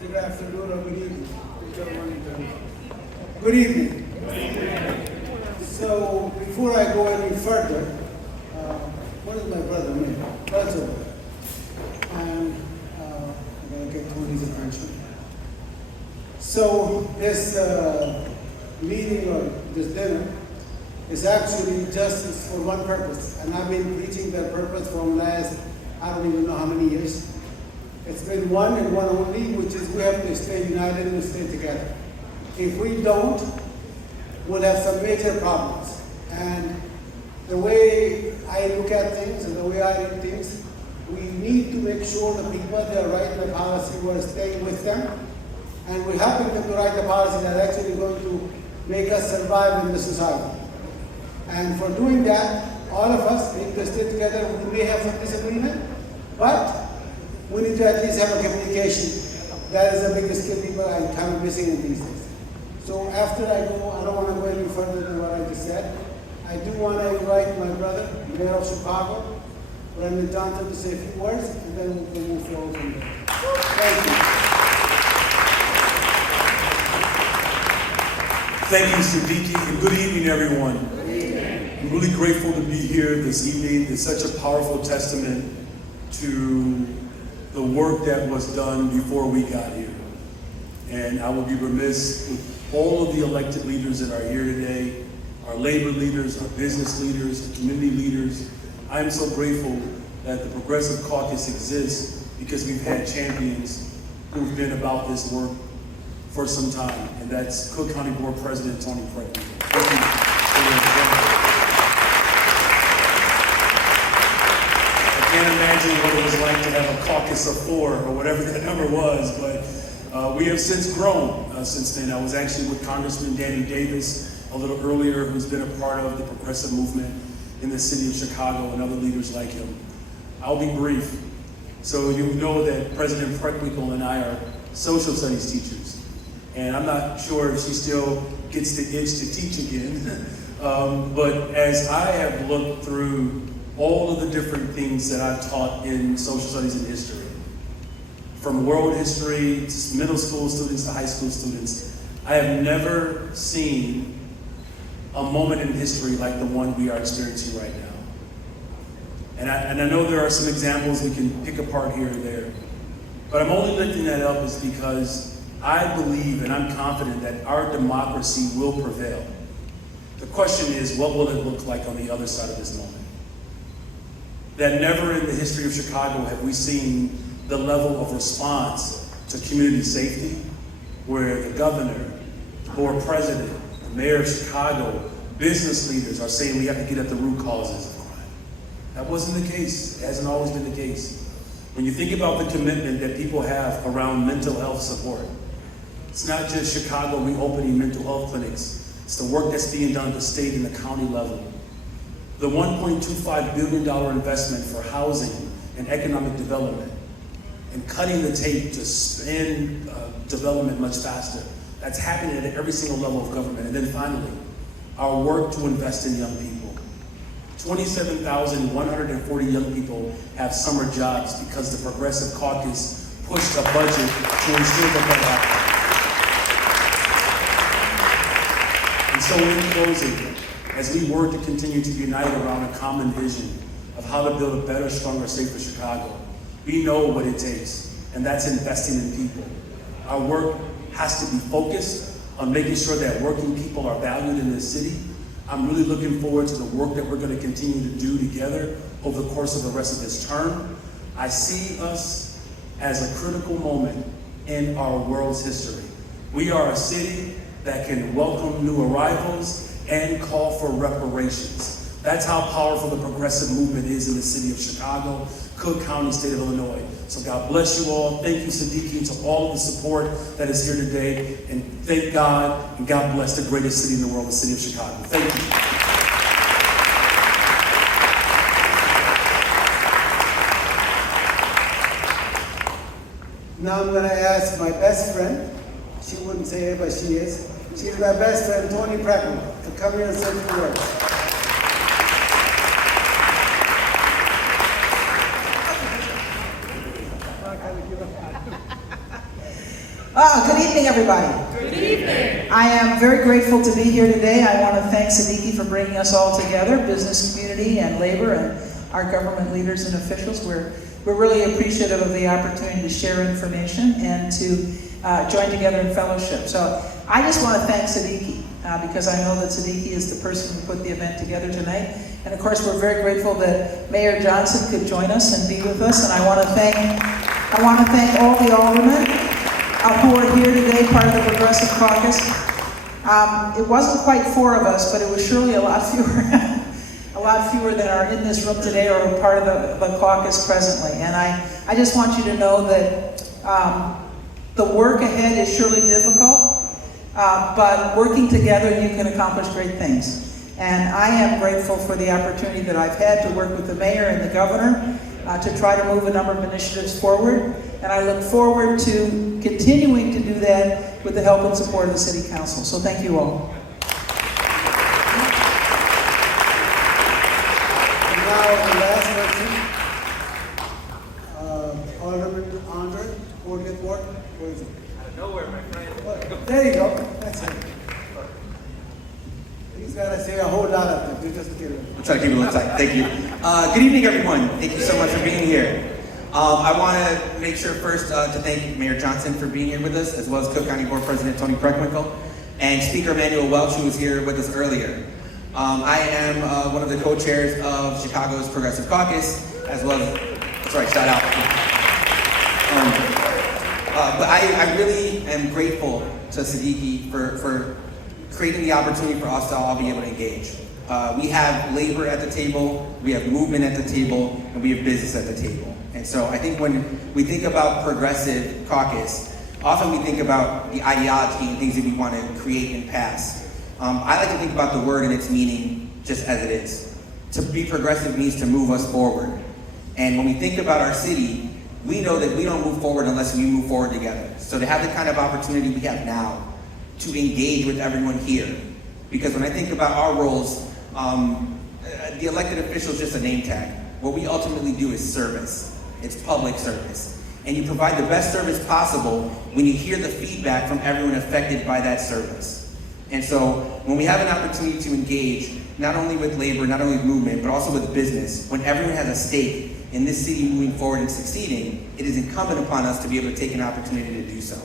Good afternoon or good evening, whichever one you turn. Good evening. So before I go any further, what is my brother name? That's over there. And I'm going to get Tony's attention. So this meeting or this dinner is actually just for one purpose. And I've been preaching that purpose from last, I don't even know how many years. It's been one and one only, which is we have to stay united and stay together. If we don't, we'll have some major problems. And the way I look at things and the way I read things, we need to make sure the people that are writing the policy, we're staying with them. And we're helping them to write the policy that are actually going to make us survive in the society. And for doing that, all of us need to stay together. We may have some disagreement, but we need to at least have a communication. That is the biggest skill people are kind of missing in these days. So after I go, I don't want to go any further than what I just said. I do want to invite my brother, Mayor of Chicago, Brendan Johnson, to say a few words, and then we'll move forward from there. Thank you. Thank you, Siddiqui, and good evening, everyone. I'm really grateful to be here this evening. It's such a powerful testament to the work that was done before we got here. And I will be remiss with all of the elected leaders that are here today, our labor leaders, our business leaders, our community leaders. I am so grateful that the Progressive Caucus exists because we've had champions who've been about this work for some time, and that's Cook County Board President Tony Pratt. Thank you. I can't imagine what it was like to have a caucus of 4 or whatever that number was, but we have since grown since then. I was actually with Congressman Danny Davis a little earlier, who's been a part of the progressive movement in the city of Chicago and other leaders like him. I'll be brief. So you know that President Preckwinkle and I are social studies teachers. And I'm not sure if she still gets the itch to teach again. But as I have looked through all of the different things that I've taught in social studies and history, from world history to middle school students to high school students, I have never seen a moment in history like the one we are experiencing right now. And I know there are some examples we can pick apart here and there, but I'm only lifting that up is because I believe and I'm confident that our democracy will prevail. The question is, what will it look like on the other side of this moment? That never in the history of Chicago have we seen the level of response to community safety, where the governor, the board president, the mayor of Chicago, business leaders are saying we have to get at the root causes of crime. That wasn't the case. It hasn't always been the case. When you think about the commitment that people have around mental health support, it's not just Chicago reopening mental health clinics. It's the work that's being done at the state and the county level. The $1.25 billion investment for housing and economic development, and cutting the tape to spend development much faster. That's happening at every single level of government. And then finally, our work to invest in young people. 27,140 young people have summer jobs because the Progressive Caucus pushed a budget to ensure that happens. And so in closing, as we work to continue to unite around a common vision of how to build a better, stronger, safer Chicago, we know what it takes, and that's investing in people. Our work has to be focused on making sure that working people are valued in this city. I'm really looking forward to the work that we're going to continue to do together over the course of the rest of this term. I see us as a critical moment in our world's history. We are a city that can welcome new arrivals and call for reparations. That's how powerful the progressive movement is in the city of Chicago, Cook County, state of Illinois. So God bless you all. Thank you, Siddiqui, and to all of the support that is here today. And thank God, and God bless the greatest city in the world, the city of Chicago. Thank you. Now I'm going to ask my best friend, she wouldn't say it, but she is. She's my best friend, Tony Pratt, to come here and say a few words. Good evening, everybody. Good evening. I am very grateful to be here today. I want to thank Siddiqui for bringing us all together, business community and labor and our government leaders and officials. We're really appreciative of the opportunity to share information and to join together in fellowship. So I just want to thank Siddiqui because I know that Siddiqui is the person who put the event together tonight. And of course, we're very grateful that Mayor Johnson could join us and be with us. And I want to thank all the aldermen who are here today, part of the Progressive Caucus. It wasn't quite 4 of us, but it was surely a lot fewer, a lot fewer than are in this room today or are part of the caucus presently. And I just want you to know that the work ahead is surely difficult, but working together you can accomplish great things. And I am grateful for the opportunity that I've had to work with the mayor and the governor to try to move a number of initiatives forward. And I look forward to continuing to do that with the help and support of the City Council. So thank you all. And now, the last question. Alderman Andre, 40th Ward. Where is it? Out of nowhere, my friend. There you go. That's it. He's got to say a whole lot of things. Just kidding. I'll try to keep it a little tight. Thank you. Good evening, everyone. Thank you so much for being here. I want to make sure first to thank Mayor Johnson for being here with us, as well as Cook County Board President Tony Preckwinkle, and Speaker Emmanuel Welch, who was here with us earlier. I am one of the co-chairs of Chicago's Progressive Caucus, as well as, that's right, shout out. But I really am grateful to Siddiqui for creating the opportunity for us to all be able to engage. We have labor at the table, we have movement at the table, and we have business at the table. And so I think when we think about Progressive Caucus, often we think about the ideology and things that we want to create and pass. I like to think about the word and its meaning just as it is. To be progressive means to move us forward. And when we think about our city, we know that we don't move forward unless we move forward together. So to have the kind of opportunity we have now to engage with everyone here, because when I think about our roles, the elected official is just a name tag. What we ultimately do is service. It's public service. And you provide the best service possible when you hear the feedback from everyone affected by that service. And so when we have an opportunity to engage, not only with labor, not only with movement, but also with business, when everyone has a stake in this city moving forward and succeeding, it is incumbent upon us to be able to take an opportunity to do so.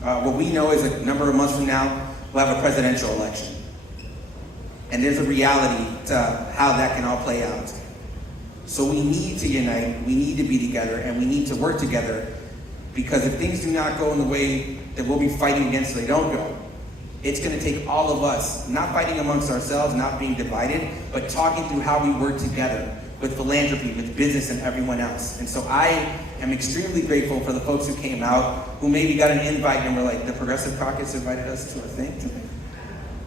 What we know is a number of months from now, we'll have a presidential election. And there's a reality to how that can all play out. So we need to unite, we need to be together, and we need to work together, because if things do not go in the way that we'll be fighting against so they don't go, it's going to take all of us, not fighting amongst ourselves, not being divided, but talking through how we work together with philanthropy, with business, and everyone else. And so I am extremely grateful for the folks who came out, who maybe got an invite and were like, the Progressive Caucus invited us to a thing today.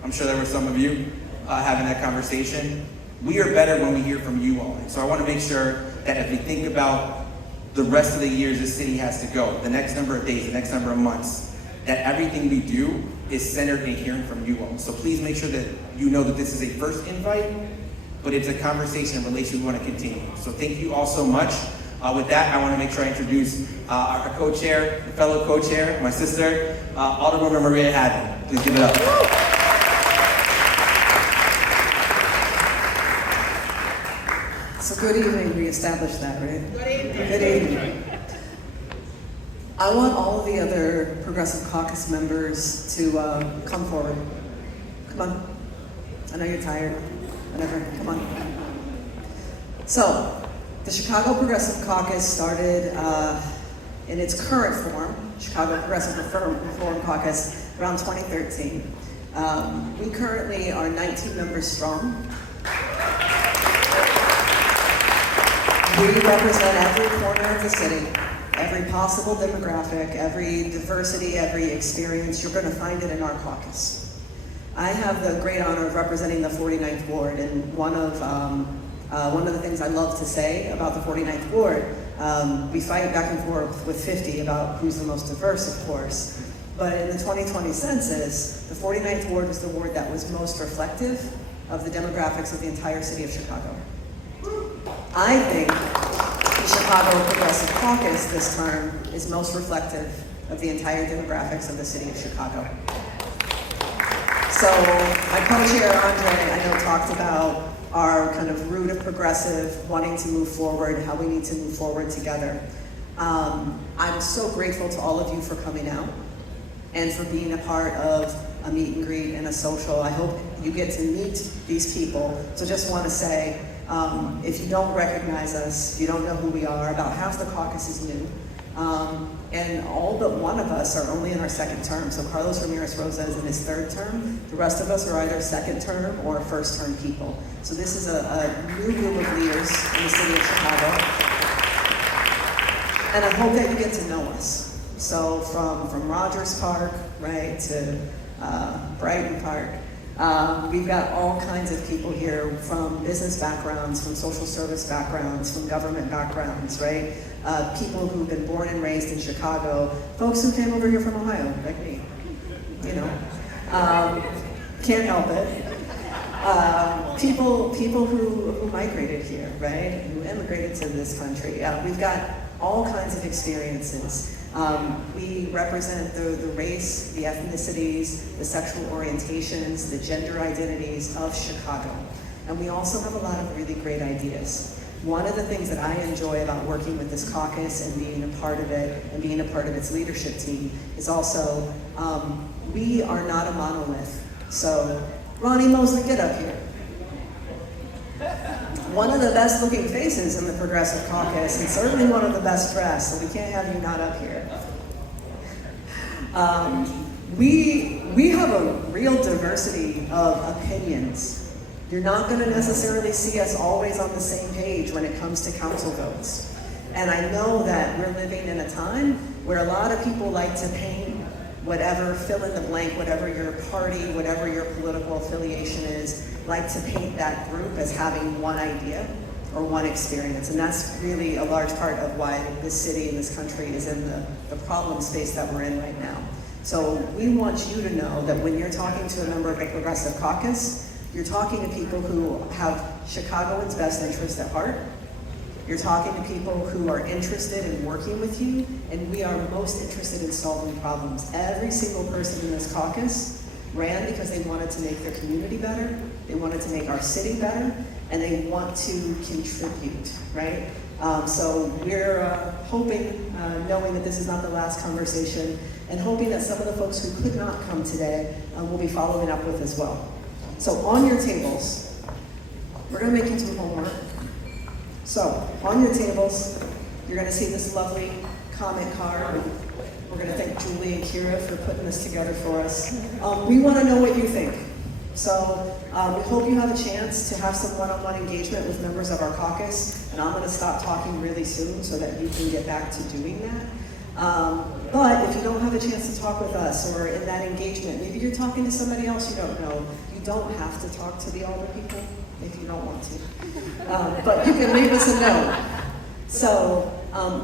I'm sure there were some of you having that conversation. We are better when we hear from you all. And so I want to make sure that as we think about the rest of the years this city has to go, the next number of days, the next number of months, that everything we do is centered in hearing from you all. So please make sure that you know that this is a first invite, but it's a conversation and relation we want to continue. So thank you all so much. With that, I want to make sure I introduce our co-chair, fellow co-chair, my sister, Alderwoman Maria Haddon. Please give it up. So good evening, we established that, right? Good evening. Good evening. I want all of the other Progressive Caucus members to come forward. Come on. I know you're tired. Whatever, come on. So, the Chicago Progressive Caucus started in its current form, Chicago Progressive Reform Caucus, around 2013. We currently are 19 members strong. We represent every corner of the city, every possible demographic, every diversity, every experience. You're going to find it in our caucus. I have the great honor of representing the 49th Ward, and one of the things I love to say about the 49th Ward, we fight back and forth with 50 about who's the most diverse, of course. But in the 2020 census, the 49th Ward was the ward that was most reflective of the demographics of the entire city of Chicago. I think the Chicago Progressive Caucus this term is most reflective of the entire demographics of the city of Chicago. So my co-chair, Andre, I know talked about our kind of root of progressive, wanting to move forward, how we need to move forward together. I'm so grateful to all of you for coming out and for being a part of a meet and greet and a social. I hope you get to meet these people. So just want to say, if you don't recognize us, if you don't know who we are, about half the caucus is new. And all but one of us are only in our second term. So Carlos Ramirez Rosa is in his third term. The rest of us are either second term or first term people. So this is a new group of leaders in the city of Chicago. And I hope that you get to know us. So from Rogers Park, right, to Brighton Park, we've got all kinds of people here from business backgrounds, from social service backgrounds, from government backgrounds, right? People who've been born and raised in Chicago, folks who came over here from Ohio, like me, you know. Can't help it. People who migrated here, right? Who immigrated to this country. We've got all kinds of experiences. We represent the race, the ethnicities, the sexual orientations, the gender identities of Chicago. And we also have a lot of really great ideas. One of the things that I enjoy about working with this caucus and being a part of it and being a part of its leadership team is also, we are not a monolith. So, Ronnie Mosley, get up here. One of the best looking faces in the Progressive Caucus, and certainly one of the best dressed, so we can't have you not up here. We have a real diversity of opinions. You're not going to necessarily see us always on the same page when it comes to council votes. And I know that we're living in a time where a lot of people like to paint whatever, fill in the blank, whatever your party, whatever your political affiliation is, like to paint that group as having one idea or one experience. And that's really a large part of why this city and this country is in the problem space that we're in right now. So we want you to know that when you're talking to a member of the Progressive Caucus, you're talking to people who have Chicagoans' best interest at heart. You're talking to people who are interested in working with you, and we are most interested in solving problems. Every single person in this caucus ran because they wanted to make their community better, they wanted to make our city better, and they want to contribute, right? So we're hoping, knowing that this is not the last conversation, and hoping that some of the folks who could not come today will be following up with as well. So on your tables, we're gonna make you do homework. So on your tables, you're gonna see this lovely comment card. We're gonna thank Julie and Kira for putting this together for us. We wanna know what you think. So we hope you have a chance to have some one-on-one engagement with members of our caucus, and I'm gonna stop talking really soon so that you can get back to doing that. But if you don't have a chance to talk with us or in that engagement, maybe you're talking to somebody else you don't know, you don't have to talk to the older people if you don't want to. But you can leave us a note. So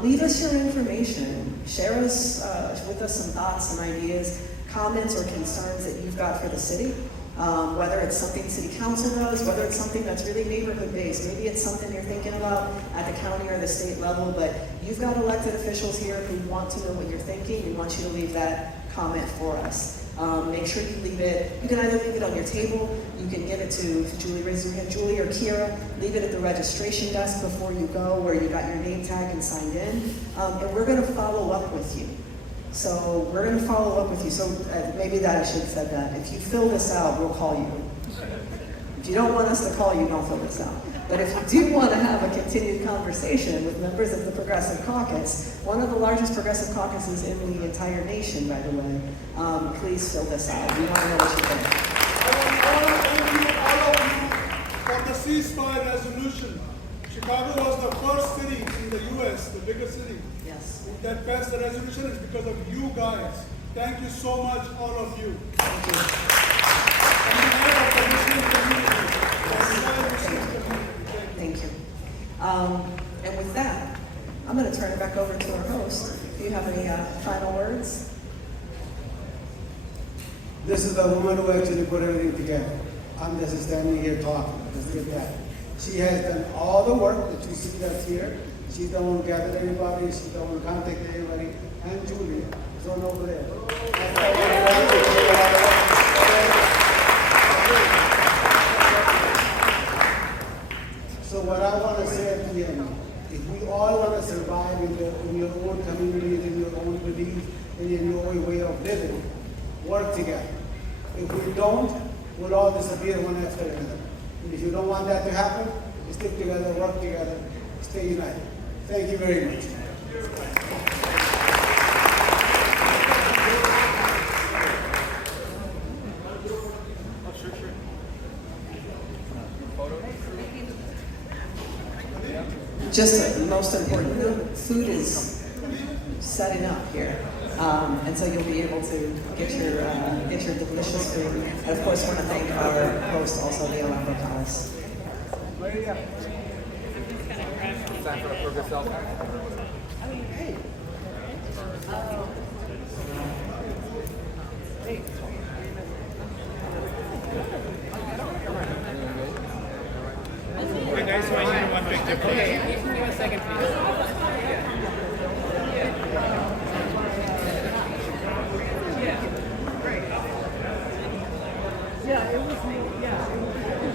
leave us your information. Share us with us some thoughts, some ideas, comments or concerns that you've got for the city. Whether it's something city council does, whether it's something that's really neighborhood based, maybe it's something you're thinking about at the county or the state level, but you've got elected officials here who want to know what you're thinking. We want you to leave that comment for us. Make sure you leave it, you can either leave it on your table, you can give it to Julie, raise your hand, Julie or Kira, leave it at the registration desk before you go where you got your name tag and signed in, and we're gonna follow up with you. So we're going to follow up with you. So maybe that I should have said that. If you fill this out, we'll call you. If you don't want us to call you, don't fill this out. But if you do want to have a continued conversation with members of the Progressive Caucus, one of the largest progressive caucuses in the entire nation, by the way, please fill this out. We want to know what you think. All of you, for the ceasefire resolution. Chicago was the first city in the U.S., the biggest city, Yes. that passed the resolution. Is because of you guys. Thank you so much, all of you. Thank you. On behalf of the Muslim community, the entire Muslim community, Thank you. And with that, I'm going to turn it back over to our host. Do you have any final words? This is the woman who actually put everything together. I'm just standing here talking. Let's get that. She has done all the work that you see that's here. She's the one who gathered everybody. She's the one who contacted everybody. And Julie. zone over there. So what I want to say at the end, if we all want to survive in your own community, in your own belief, and in your own way of living, work together. If we don't, we'll all disappear one after another. And if you don't want that to happen, stick together, work together, stay united. Thank you very much. Just the most important, food is setting up here. And so you'll be able to get your delicious food. And of course, I want to thank our host also, the Alhambra Palace. Time for a burger selfie. Hey guys, so I need one picture, please. Okay, give me a second, please. Yeah, it was me. Yeah, it was.